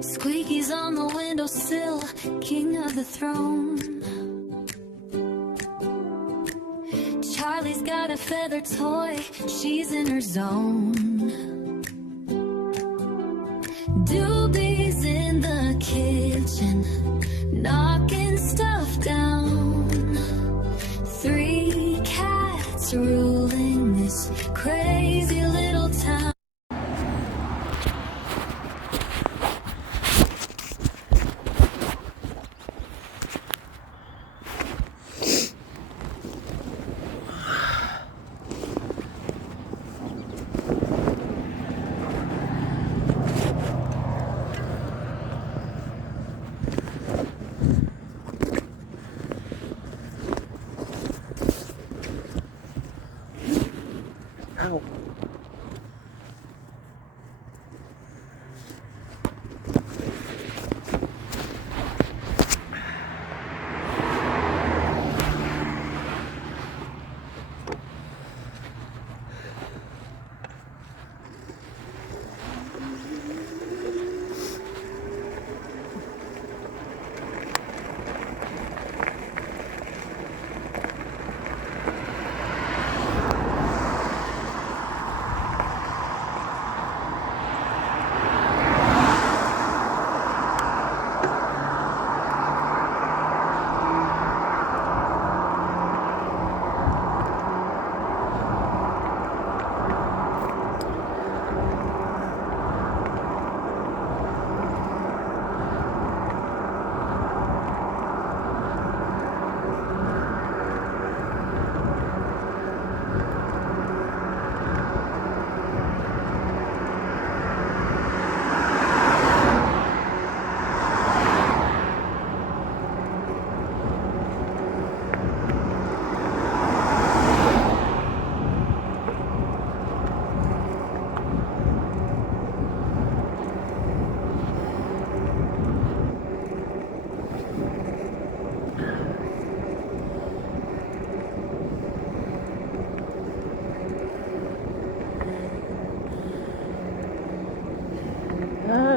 Squeaky's on the windowsill, king of the throne. Charlie's got a feather toy, she's in her zone. Doobie's in the kitchen, knocking stuff down. 3 cats ruling this crazy little town. Ow.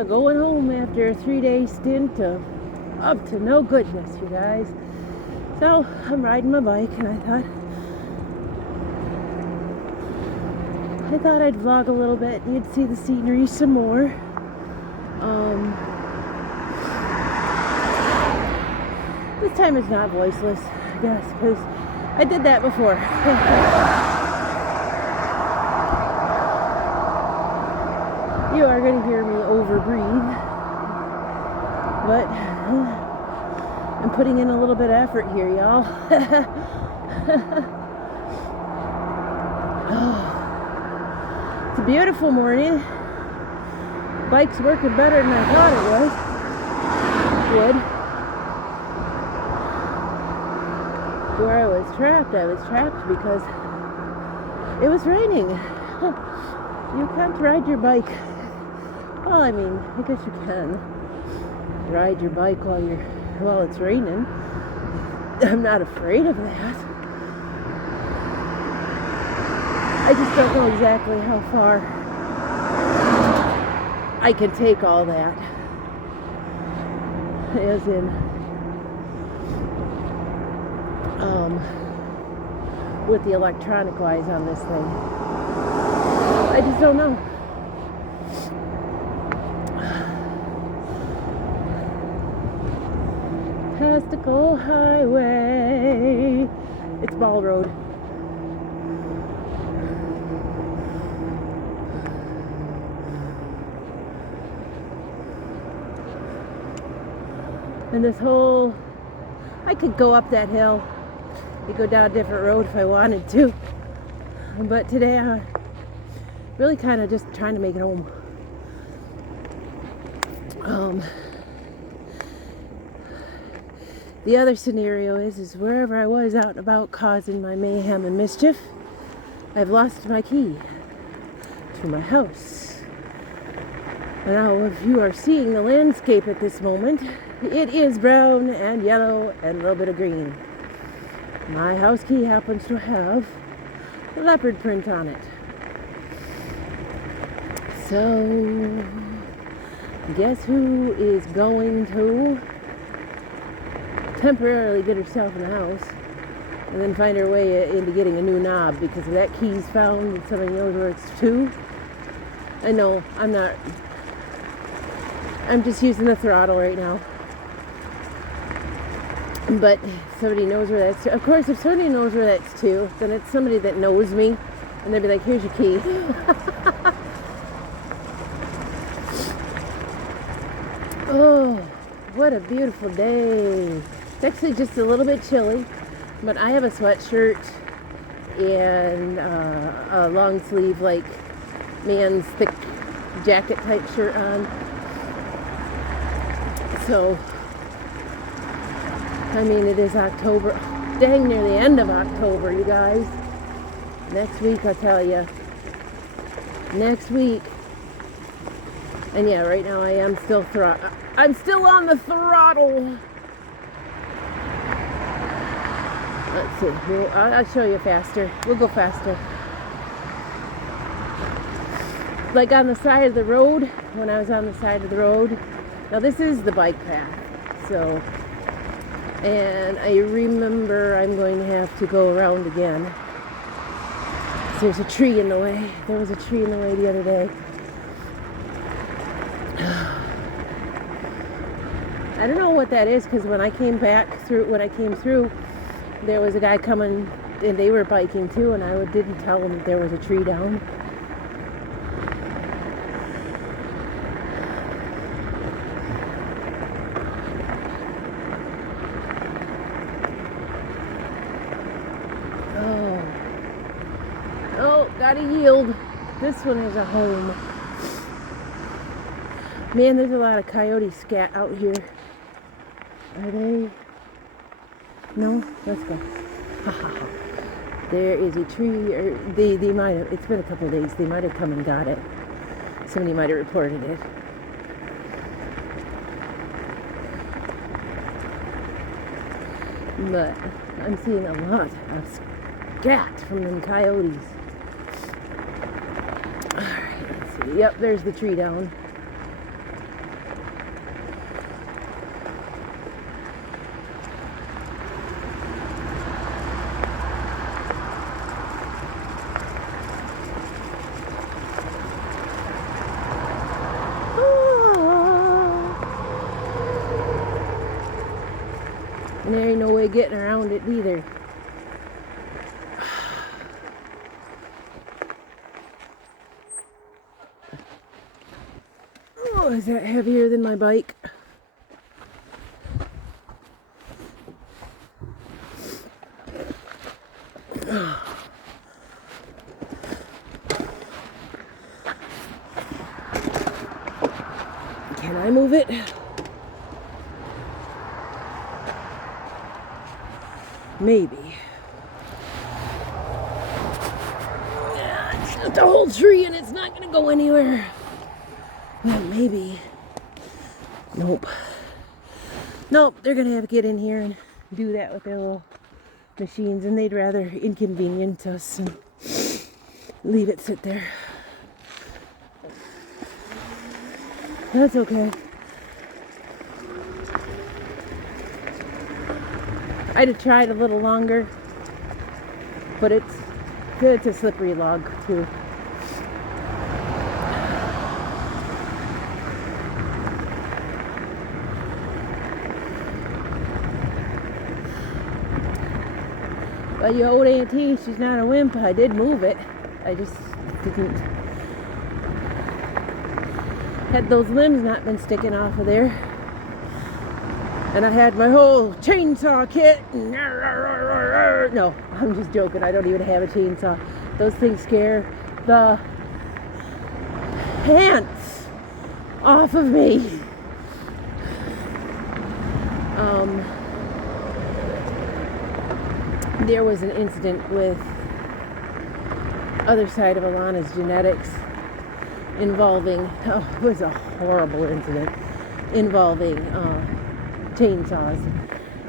Going home after a 3-day stint of up to no goodness, you guys. So I'm riding my bike, and I thought I'd vlog a little bit. You'd see the scenery some more. This time it's not voiceless, I guess, because I did that before. You are going to hear me overbreathe, but I'm putting in a little bit of effort here, y'all. It's a beautiful morning. Bike's working better than I thought it would. Where I was trapped because it was raining. You can't ride your bike. Well, I mean, I guess you can ride your bike while it's raining. I'm not afraid of that. I just don't know exactly how far I can take all that. As in, with the electronic wise on this thing. I just don't know. Tastical Highway. It's Ball Road. And this whole, I could go up that hill. You go down a different road if I wanted to. But today I'm really kind of just trying to make it home. The other scenario is wherever I was out and about causing my mayhem and mischief, I've lost my key to my house. And now if you are seeing the landscape at this moment, it is brown and yellow and a little bit of green. My house key happens to have a leopard print on it. So Guess who is going to temporarily get herself in the house and then find her way into getting a new knob because if that key's found and somebody knows where it's to. I know, I'm just using the throttle right now. But somebody knows where that's to. Of course, if somebody knows where that's to, then it's somebody that knows me. And they'd be like, here's your key. Oh, what a beautiful day. It's actually just a little bit chilly. But I have a sweatshirt and a long sleeve, like, man's thick jacket type shirt on. So, I mean, it is October, dang near the end of October, you guys. Next week, I'll tell you. Next week. And yeah, right now I'm still on the throttle. Let's see, I'll show you faster. We'll go faster. Like on the side of the road, when I was on the side of the road, now this is the bike path, so, and I remember I'm going to have to go around again. So there's a tree in the way. There was a tree in the way the other day. I don't know what that is, because when I came through, there was a guy coming, and they were biking too, and I didn't tell them that there was a tree down. Oh, gotta yield. This one is a home. Man, there's a lot of coyote scat out here. Are they? No? Let's go. There is a tree, or they might have, it's been a couple of days, they might have come and got it. Somebody might have reported it. But I'm seeing a lot of scat from them coyotes. Alright, let's see. Yep, there's the tree down. And there ain't no way getting around it either. Oh, is that heavier than my bike? Can I move it? Maybe. It's just a whole tree and it's not going to go anywhere. Well, maybe. Nope. Nope, they're going to have to get in here and do that with their little machines, and they'd rather inconvenience us and leave it sit there. That's okay. I'd have tried a little longer, but it's a slippery log too. But your old auntie, she's not a wimp. I did move it. I just didn't. Had those limbs not been sticking off of there. And I had my whole chainsaw kit. No, I'm just joking. I don't even have a chainsaw. Those things scare the pants off of me. There was an incident with other side of Alana's genetics involving, it was a horrible incident involving chainsaws.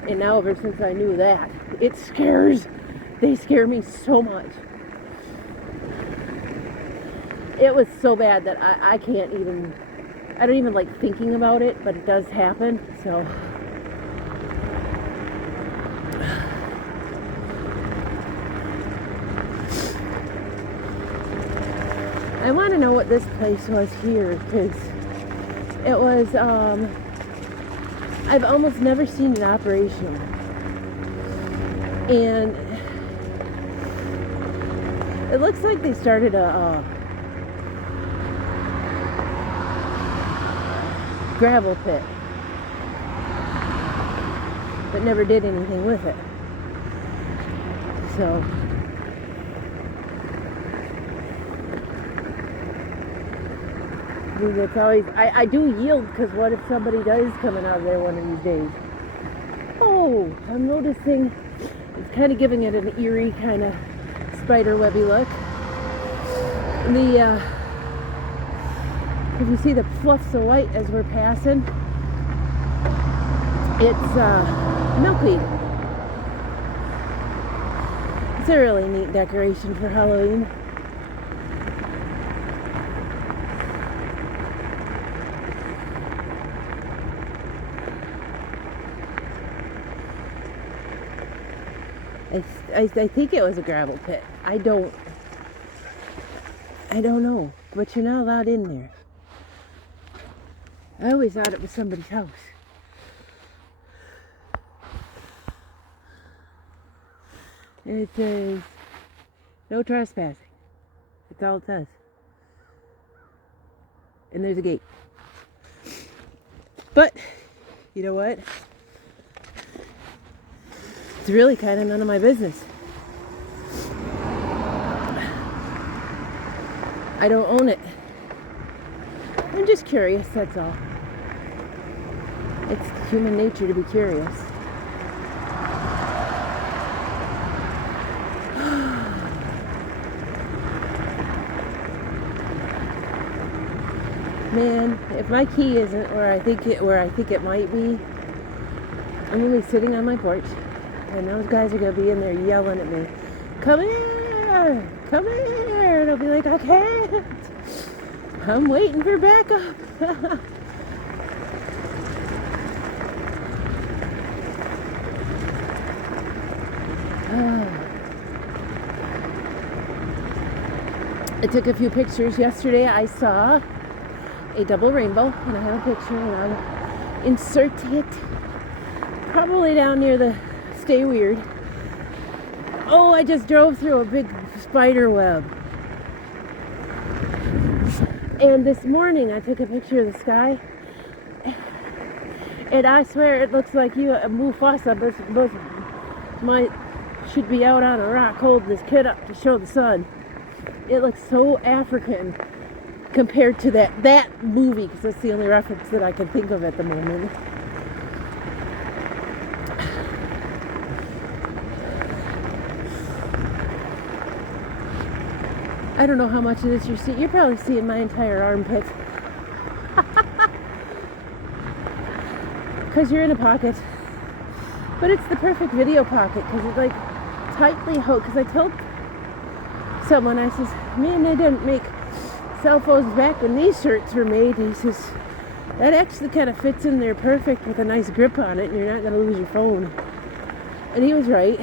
And now ever since I knew that, they scare me so much. It was so bad that I can't even, I don't even like thinking about it, but it does happen. So I want to know what this place was here, because it was, I've almost never seen it operational. And it looks like they started a gravel pit, but never did anything with it. So I mean, it's always, I do yield, because what if somebody does coming out of there one of these days? Oh, I'm noticing it's kind of giving it an eerie kind of spider webby look. The if you see the fluffs of white as we're passing, it's milkweed. It's a really neat decoration for Halloween. I think it was a gravel pit. I don't know, but you're not allowed in there. I always thought it was somebody's house. And it says, no trespassing. That's all it says. And there's a gate. But, you know what? It's really kind of none of my business. I don't own it. I'm just curious, that's all. It's human nature to be curious. Man, if my key isn't where I think it might be, I'm gonna be sitting on my porch, and those guys are gonna be in there yelling at me, "Come here! Come here!" And I'll be like, "I can't. I'm waiting for backup." I took a few pictures yesterday. I saw a double rainbow, and I have a picture, and I'll insert it probably down near the Stay Weird. Oh, I just drove through a big spider web. And this morning I took a picture of the sky, and I swear it looks like Mufasa should be out on a rock holding his kid up to show the sun. It looks so African compared to that movie, because that's the only reference that I can think of at the moment. I don't know how much of this you're seeing. You're probably seeing my entire armpit. Because you're in a pocket. But it's the perfect video pocket, because it's like tightly hooked. Because I told someone, I says, man, they didn't make cell phones back when these shirts were made. And he says, that actually kind of fits in there perfect with a nice grip on it, and you're not going to lose your phone. And he was right.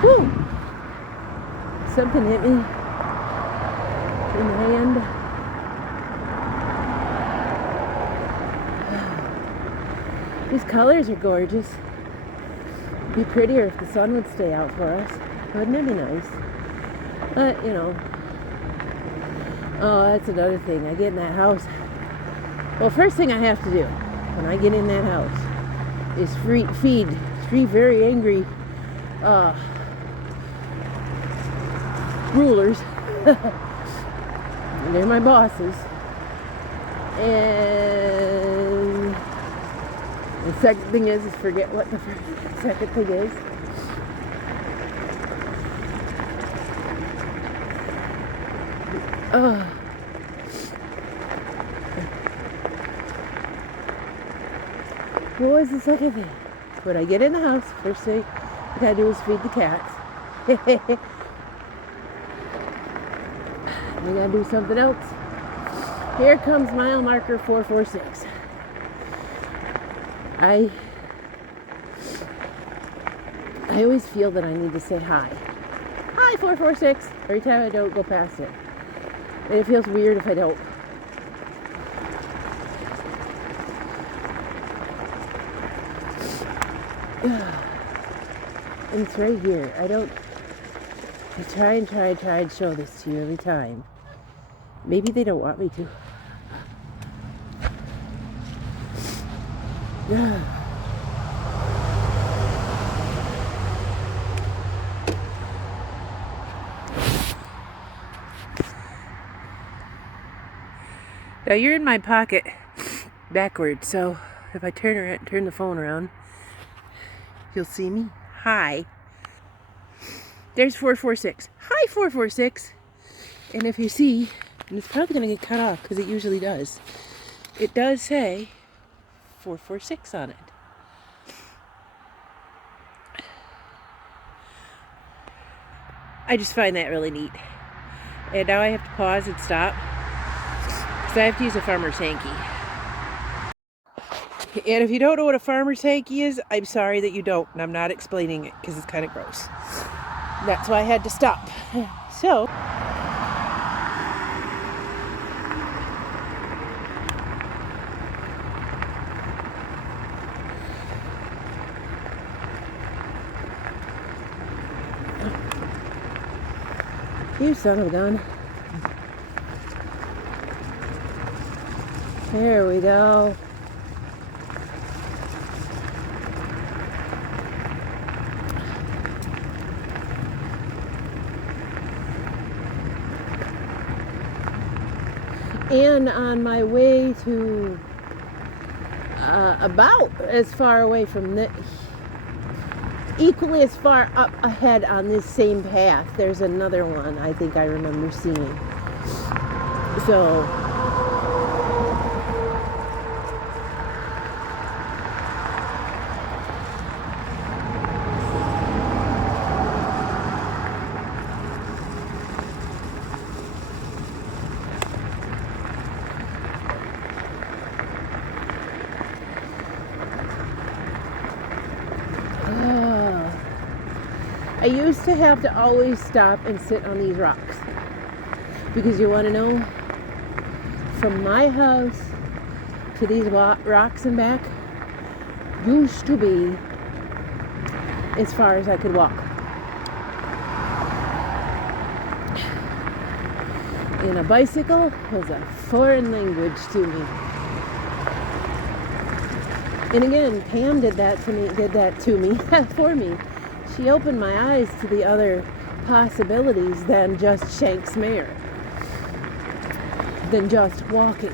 Whew. Something hit me in the hand. These colors are gorgeous. It'd be prettier if the sun would stay out for us. Wouldn't it be nice? But, you know. Oh, that's another thing. I get in that house. Well, first thing I have to do when I get in that house is feed three very angry rulers. And they're my bosses. And the second thing is forget what the second thing is. What was the second thing? When I get in the house, first thing I gotta do is feed the cats. I gotta do something else. Here comes mile marker 446. I always feel that I need to say hi. Hi, 446. Every time I don't go past it. And it feels weird if I don't. And it's right here. I try and show this to you every time. Maybe they don't want me to. Now you're in my pocket backwards, so if I turn the phone around, you'll see me. Hi. There's 446. Hi, 446. And if you see, and it's probably going to get cut off because it usually does, it does say 446 on it. I just find that really neat. And now I have to pause and stop because I have to use a farmer's hanky. And if you don't know what a farmer's hanky is, I'm sorry that you don't. And I'm not explaining it because it's kind of gross. That's why I had to stop. So, you son of a gun. There we go. And on my way to about as far away from the, equally as far up ahead on this same path, there's another one I think I remember seeing. So, I used to have to always stop and sit on these rocks because you want to know, from my house to these rocks and back used to be as far as I could walk. And a bicycle was a foreign language to me. And again, Pam did that to me for me. She opened my eyes to the other possibilities than just Shanks Mare, than just walking.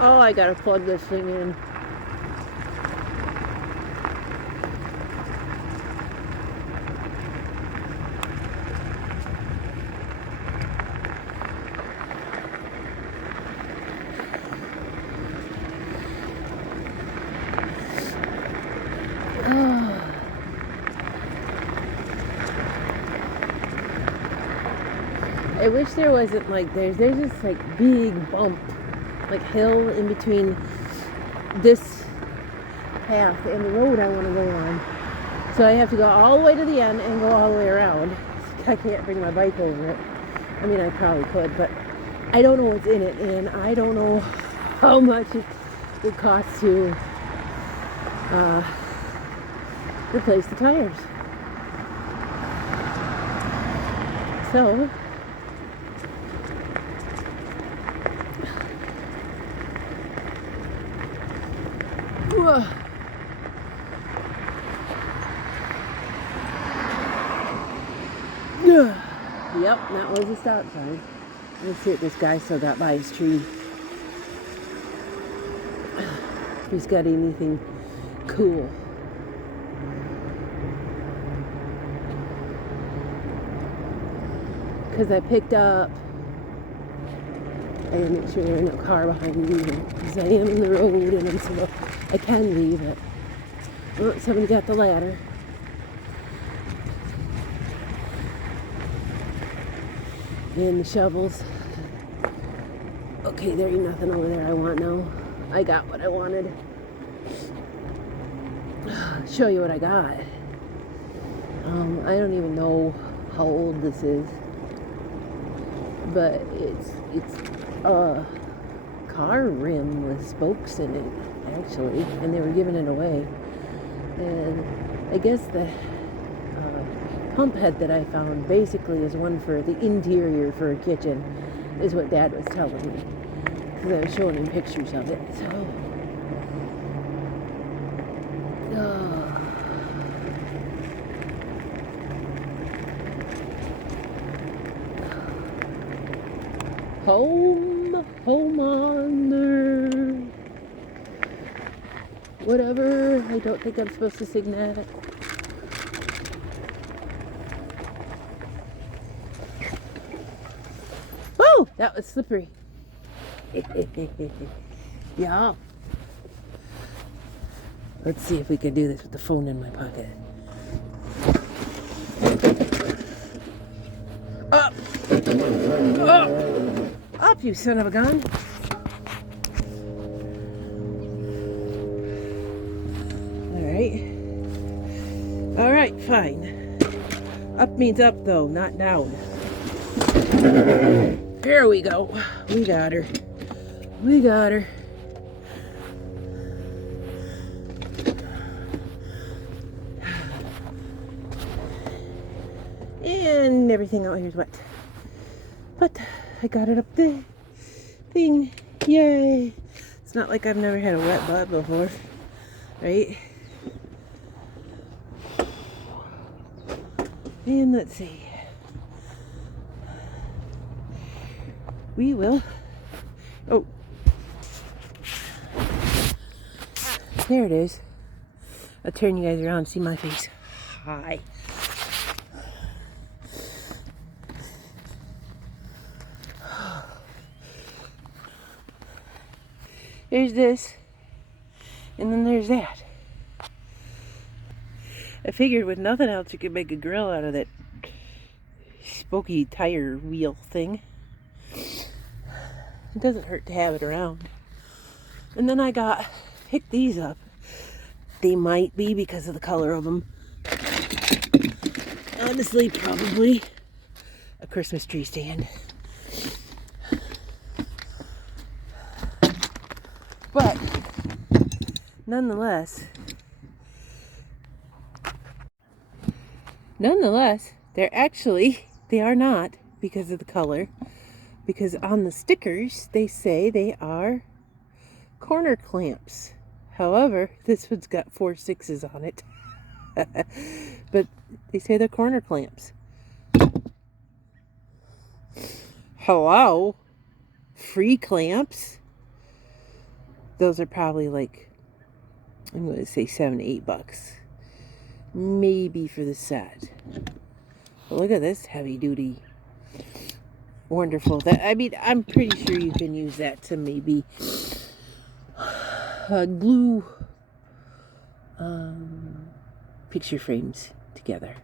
Oh, I gotta plug this thing in. I wish there wasn't like there's this like big bump, like hill in between this path and the road I want to go on. So I have to go all the way to the end and go all the way around. I can't bring my bike over it. I mean, I probably could, but I don't know what's in it, and I don't know how much it would cost to replace the tires. So yep, that was a stop sign. Let's see if this guy still got by his tree. If he's got anything cool. Because I picked up I gotta make sure there's no car behind me either, because I am in the road and I can leave it. Oh, somebody got the ladder. And the shovels. Okay, there ain't nothing over there I want now. I got what I wanted. Show you what I got. I don't even know how old this is, but it's a car rim with spokes in it, actually, and they were giving it away. And I guess the pump head that I found basically is one for the interior for a kitchen, is what Dad was telling me, because I was showing him pictures of it. So home on the whatever. I don't think I'm supposed to sing that. Oh, that was slippery. Yeah. Let's see if we can do this with the phone in my pocket. Up! Up! Up, you son of a gun! Alright, fine. Up means up, though, not down. Here we go. We got her. We got her. And everything out here's wet. But I got it up the thing. Yay. It's not like I've never had a wet butt before. Right? And let's see. We will. Oh. There it is. I'll turn you guys around and see my face. Hi. There's this. And then there's that. I figured with nothing else you could make a grill out of that spokey tire wheel thing. It doesn't hurt to have it around. And then I picked these up. They might be, because of the color of them, honestly, probably a Christmas tree stand. But nonetheless, they are not, because of the color. Because on the stickers, they say they are corner clamps. However, this one's got 4 6s on it. But they say they're corner clamps. Hello? Free clamps? Those are probably like, I'm going to say $7 to $8. Maybe for the set. But look at this heavy duty. Wonderful. I'm pretty sure you can use that to maybe glue picture frames together.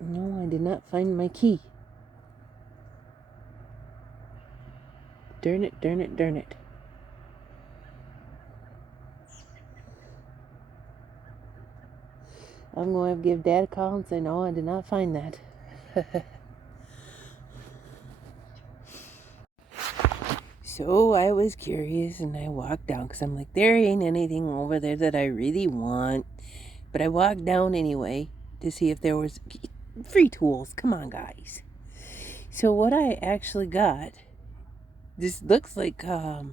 No, I did not find my key. Darn it, darn it, darn it. I'm going to give Dad a call and say, no, I did not find that. So I was curious and I walked down, because I'm like, there ain't anything over there that I really want. But I walked down anyway to see if there was free tools. Come on, guys. So what I actually got, this looks like, a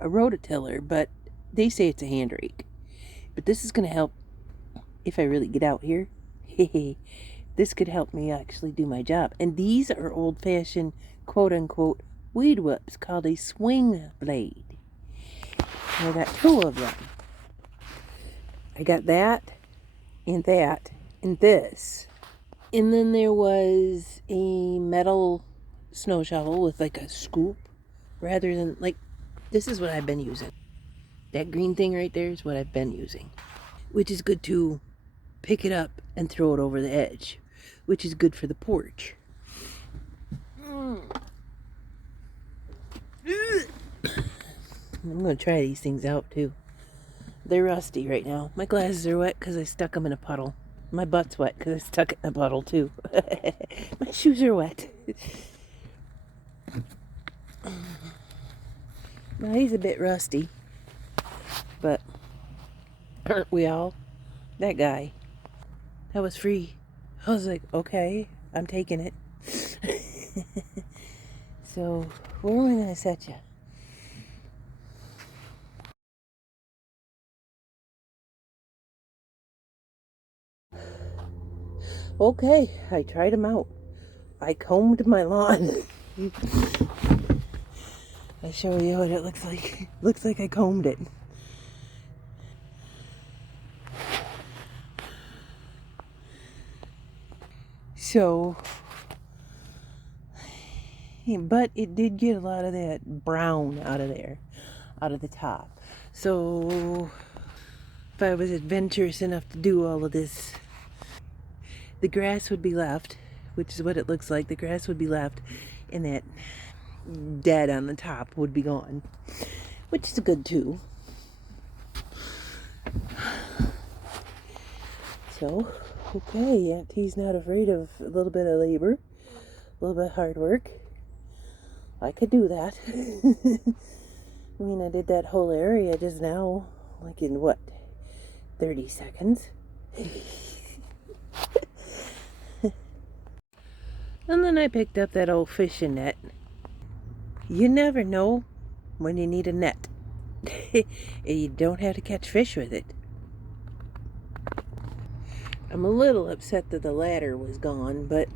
rototiller, but they say it's a hand rake. But this is going to help if I really get out here. This could help me actually do my job. And these are old-fashioned, quote-unquote, weed whips called a swing blade. And I got 2 of them. I got that, and this. And then there was a metal snow shovel with like a scoop rather than like, this is what I've been using. That green thing right there is what I've been using, which is good to pick it up and throw it over the edge, which is good for the porch. I'm going to try these things out too. They're rusty right now. My glasses are wet because I stuck them in a puddle. My butt's wet because I stuck it in a puddle too. My shoes are wet. Well, he's a bit rusty, but aren't we all? That guy. That was free. I was like, okay, I'm taking it. So, where am I going to set you? Okay, I tried them out. I combed my lawn. I'll show you what it looks like. Looks like I combed it. So, but it did get a lot of that brown out of there, out of the top. So, if I was adventurous enough to do all of this, the grass would be left, which is what it looks like. The grass would be left, and that dead on the top would be gone, which is good too. So, okay, Aunt T's not afraid of a little bit of labor, a little bit of hard work. I could do that. I mean, I did that whole area just now, like in what, 30 seconds? And then I picked up that old fishing net. You never know when you need a net. You don't have to catch fish with it. I'm a little upset that the ladder was gone, but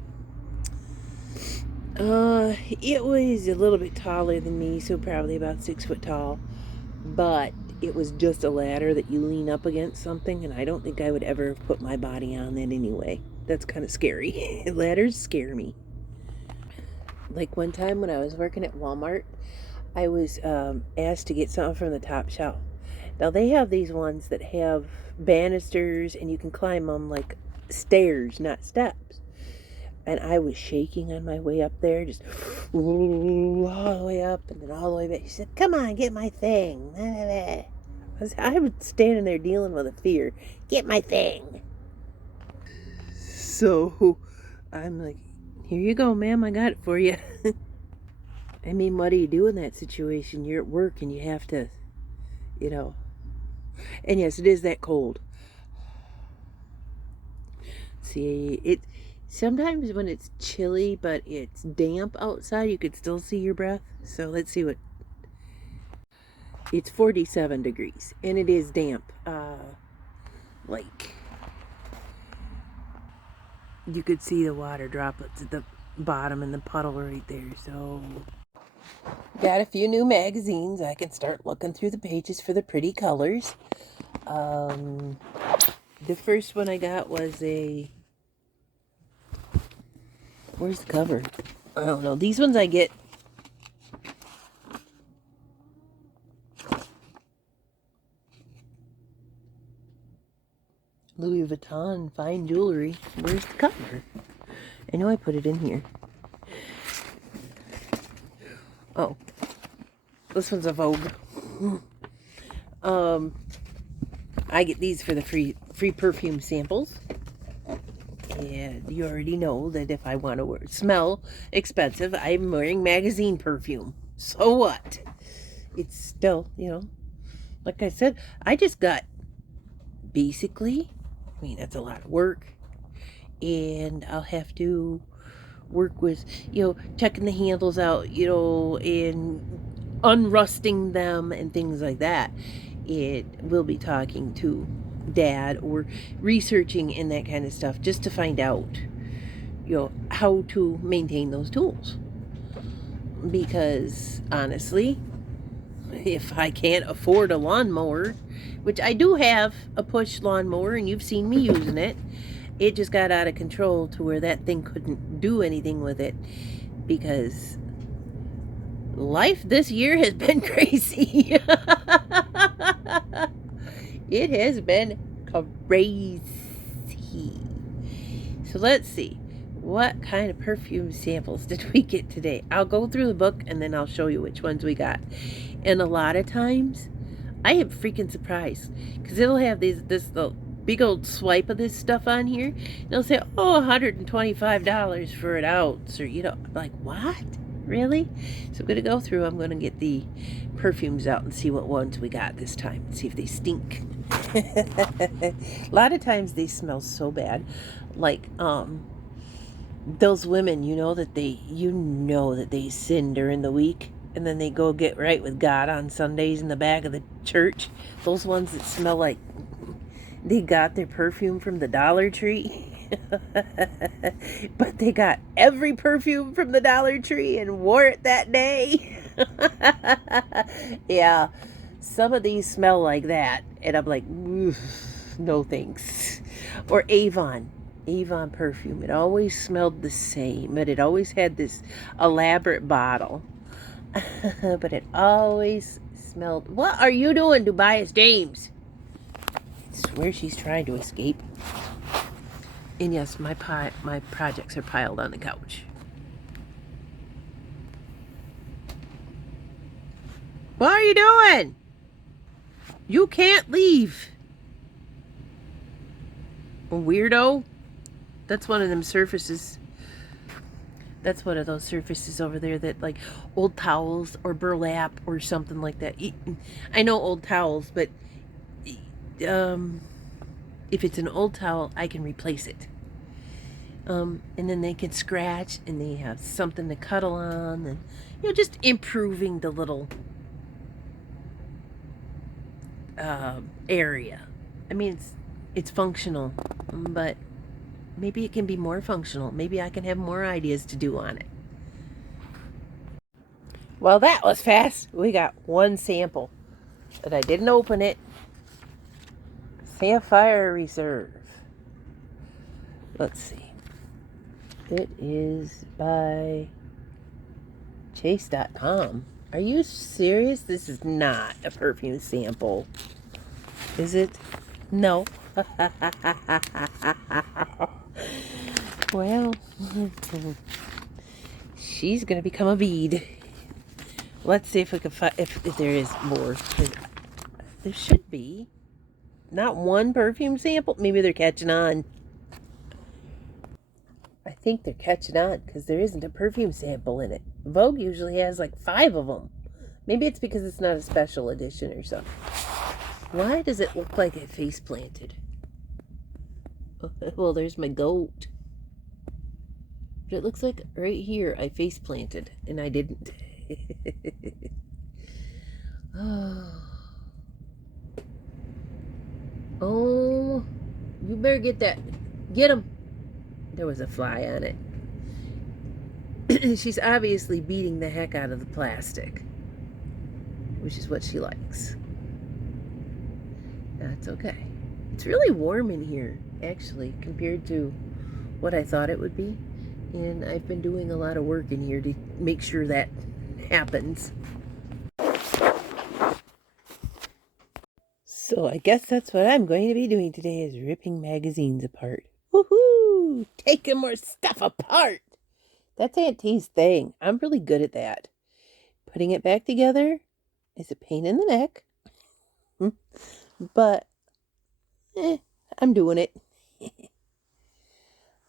it was a little bit taller than me, so probably about 6 foot tall. But it was just a ladder that you lean up against something, and I don't think I would ever have put my body on that anyway. That's kind of scary. Ladders scare me. Like one time when I was working at Walmart, I was asked to get something from the top shelf. Now they have these ones that have banisters and you can climb them like stairs, not steps. And I was shaking on my way up there, just all the way up and then all the way back. She said, "Come on, get my thing." I was standing there dealing with a fear. Get my thing. So I'm like, here you go, ma'am. I got it for you. I mean, what do you do in that situation? You're at work and you have to, you know. And yes, it is that cold. See, it sometimes when it's chilly but it's damp outside, you could still see your breath. So let's see what. It's 47 degrees and it is damp. Like you could see the water droplets at the bottom and the puddle right there. So got a few new magazines. I can start looking through the pages for the pretty colors. The first one I got was a... Where's the cover? I don't know. These ones I get... Louis Vuitton fine jewelry. Where's the cover? I know I put it in here. Oh. This one's a Vogue. I get these for the free perfume samples. And you already know that if I want to smell expensive, I'm wearing magazine perfume. So what? It's still, you know, like I said, I just got basically, I mean, that's a lot of work. And I'll have to work with, you know, checking the handles out, you know, and unrusting them and things like that. It will be talking to Dad or researching in that kind of stuff just to find out, you know, how to maintain those tools. Because honestly, if I can't afford a lawnmower, which I do have a push lawnmower and you've seen me using it, it just got out of control to where that thing couldn't do anything with it, because life this year has been crazy. It has been crazy. So let's see. What kind of perfume samples did we get today? I'll go through the book and then I'll show you which ones we got. And a lot of times, I am freaking surprised, because it'll have this big old swipe of this stuff on here. And they'll say, oh, $125 for an ounce, or, like, what? Really? So I'm going to go through. I'm going to get the perfumes out and see what ones we got this time. See if they stink. A lot of times they smell so bad. Like, those women, that they sin during the week, and then they go get right with God on Sundays in the back of the church. Those ones that smell like they got their perfume from the Dollar Tree. But they got every perfume from the Dollar Tree and wore it that day. Yeah, some of these smell like that, and I'm like, no thanks. Or Avon perfume. It always smelled the same, but it always had this elaborate bottle. But it always smelled. What are you doing, Tobias James? I swear she's trying to escape. And yes, my projects are piled on the couch. What are you doing? You can't leave. Weirdo. That's one of them surfaces. That's one of those surfaces over there that, like, old towels or burlap or something like that. I know old towels, but if it's an old towel, I can replace it. And then they can scratch, and they have something to cuddle on, and just improving the little area. I mean, it's functional, but maybe it can be more functional. Maybe I can have more ideas to do on it. Well, that was fast. We got one sample, but I didn't open it. Sapphire Reserve. Let's see. It is by Chase.com. Are you serious? This is not a perfume sample. Is it? No. Well, she's gonna become a bead. Let's see if we can find if there is more. There should be. Not one perfume sample. Maybe they're catching on. I think they're catching on because there isn't a perfume sample in it. Vogue usually has like 5 of them. Maybe it's because it's not a special edition or something. Why does it look like I face planted? Well, there's my goat. But it looks like right here I face planted, and I didn't. Oh, you better get that. Get him. There was a fly on it. She's obviously beating the heck out of the plastic, which is what she likes. That's okay. It's really warm in here, actually, compared to what I thought it would be. And I've been doing a lot of work in here to make sure that happens. So I guess that's what I'm going to be doing today, is ripping magazines apart. Woohoo! Taking more stuff apart! That's Aunt T's thing. I'm really good at that. Putting it back together is a pain in the neck. But, I'm doing it.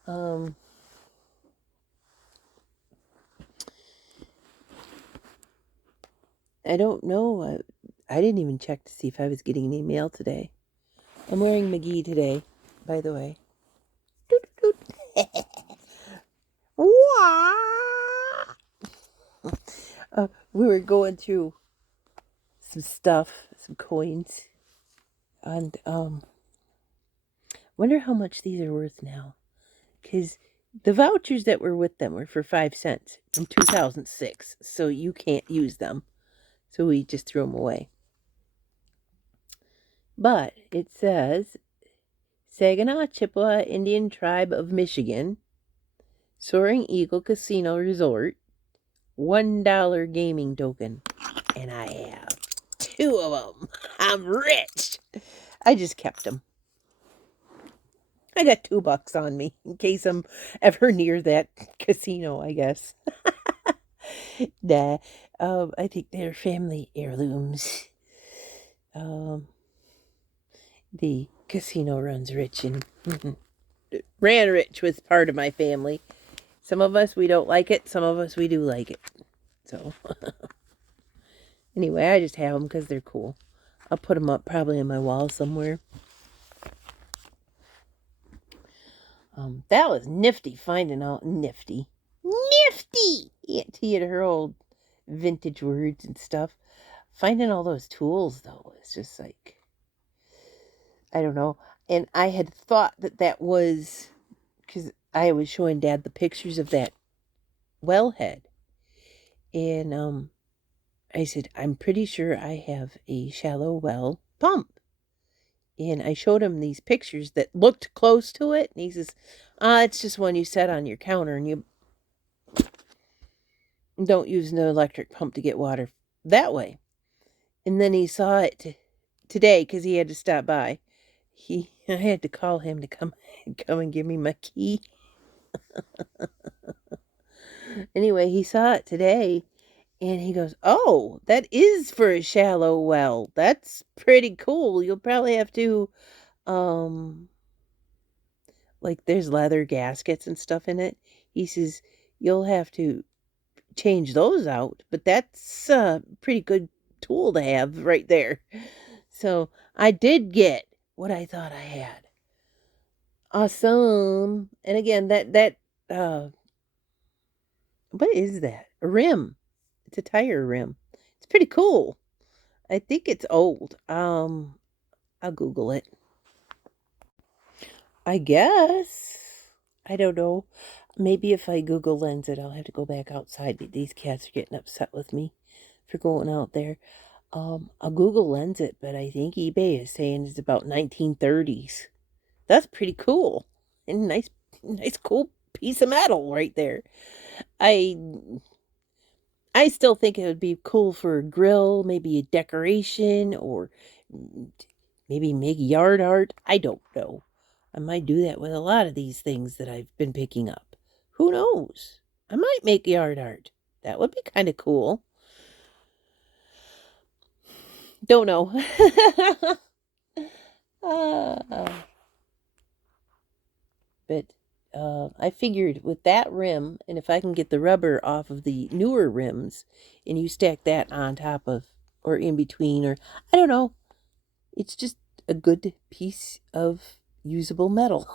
I don't know. I didn't even check to see if I was getting any mail today. I'm wearing McGee today, by the way. We were going through some stuff, some coins, and wonder how much these are worth now. Because the vouchers that were with them were for 5 cents from 2006, so you can't use them. So we just threw them away. But it says Saginaw Chippewa Indian Tribe of Michigan, Soaring Eagle Casino Resort, $1 gaming token. And I have 2 of them. I'm rich. I just kept them. I got $2 on me in case I'm ever near that casino, I guess. Nah, I think they're family heirlooms. The casino runs rich and ran rich with part of my family. Some of us, we don't like it. Some of us, we do like it. So, anyway, I just have them because they're cool. I'll put them up probably on my wall somewhere. That was nifty finding out. Nifty. Aunt T and her old vintage words and stuff. Finding all those tools, though, is just like, I don't know. And I had thought that was because I was showing Dad the pictures of that wellhead. And I said, I'm pretty sure I have a shallow well pump. And I showed him these pictures that looked close to it. And he says, it's just one you set on your counter and you don't use an electric pump to get water that way. And then he saw it today because he had to stop by. I had to call him to come and give me my key. Anyway, he saw it today and he goes, "Oh, that is for a shallow well. That's pretty cool. You'll probably have to like there's leather gaskets and stuff in it." He says, "You'll have to change those out, but that's a pretty good tool to have right there." So, I did get what I thought I had. Awesome. And again, what is that? A rim. It's a tire rim. It's pretty cool. I think it's old. I'll Google it. I guess. I don't know. Maybe if I Google Lens it, I'll have to go back outside. These cats are getting upset with me for going out there. I'll Google Lens it, but I think eBay is saying it's about 1930s. That's pretty cool. And nice cool piece of metal right there. I still think it would be cool for a grill, maybe a decoration, or maybe make yard art. I don't know. I might do that with a lot of these things that I've been picking up. Who knows? I might make yard art. That would be kind of cool. Don't know. But I figured with that rim, and if I can get the rubber off of the newer rims, and you stack that on top of, or in between, or I don't know, it's just a good piece of usable metal.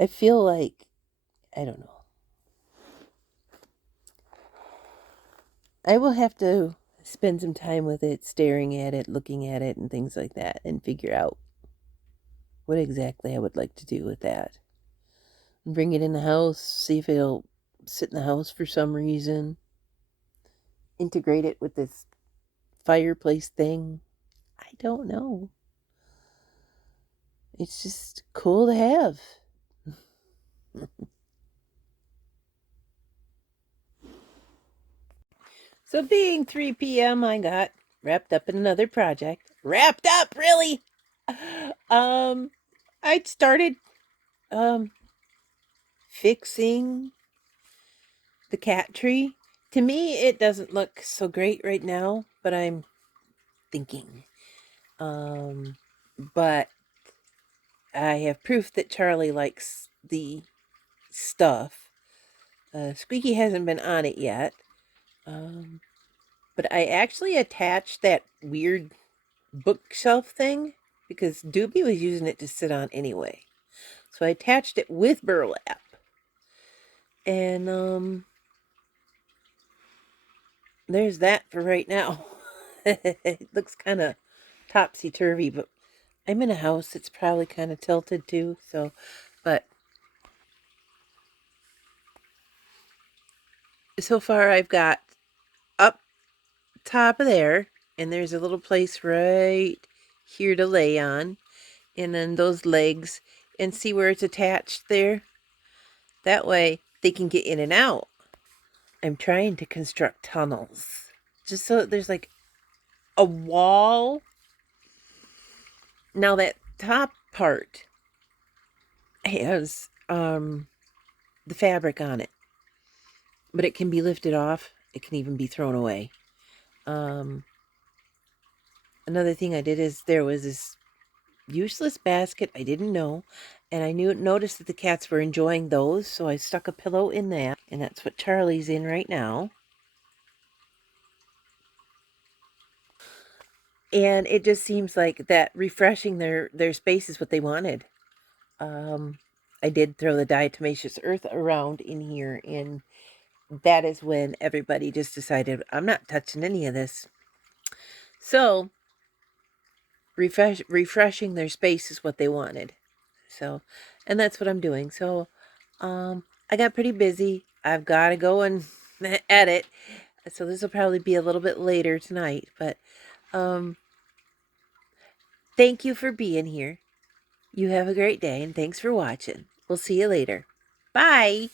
I feel like, I don't know. I will have to spend some time with it, staring at it, looking at it, and things like that, and figure out what exactly I would like to do with that. Bring it in the house, see if it'll sit in the house for some reason. Integrate it with this fireplace thing. I don't know. It's just cool to have. So being 3 p.m., I got wrapped up in another project. Wrapped up, really? I started fixing the cat tree. To me, it doesn't look so great right now, but I'm thinking. But I have proof that Charlie likes the stuff. Squeaky hasn't been on it yet. But I actually attached that weird bookshelf thing because Doobie was using it to sit on anyway. So I attached it with burlap. And there's that for right now. It looks kind of topsy-turvy, but I'm in a house that's probably kind of tilted too, but so far I've got up top of there, and there's a little place right here to lay on, and then those legs, and see where it's attached there? That way they can get in and out. I'm trying to construct tunnels just so that there's like a wall. Now that top part has the fabric on it, but it can be lifted off. It can even be thrown away. Another thing I did is there was this useless basket I didn't know, and I noticed that the cats were enjoying those, so I stuck a pillow in that, and that's what Charlie's in right now. And it just seems like that refreshing their space is what they wanted. I did throw the diatomaceous earth around in here, and that is when everybody just decided, I'm not touching any of this. So refreshing their space is what they wanted. So, and that's what I'm doing. So, I got pretty busy. I've got to go and edit. So this will probably be a little bit later tonight, but thank you for being here. You have a great day, and thanks for watching. We'll see you later. Bye.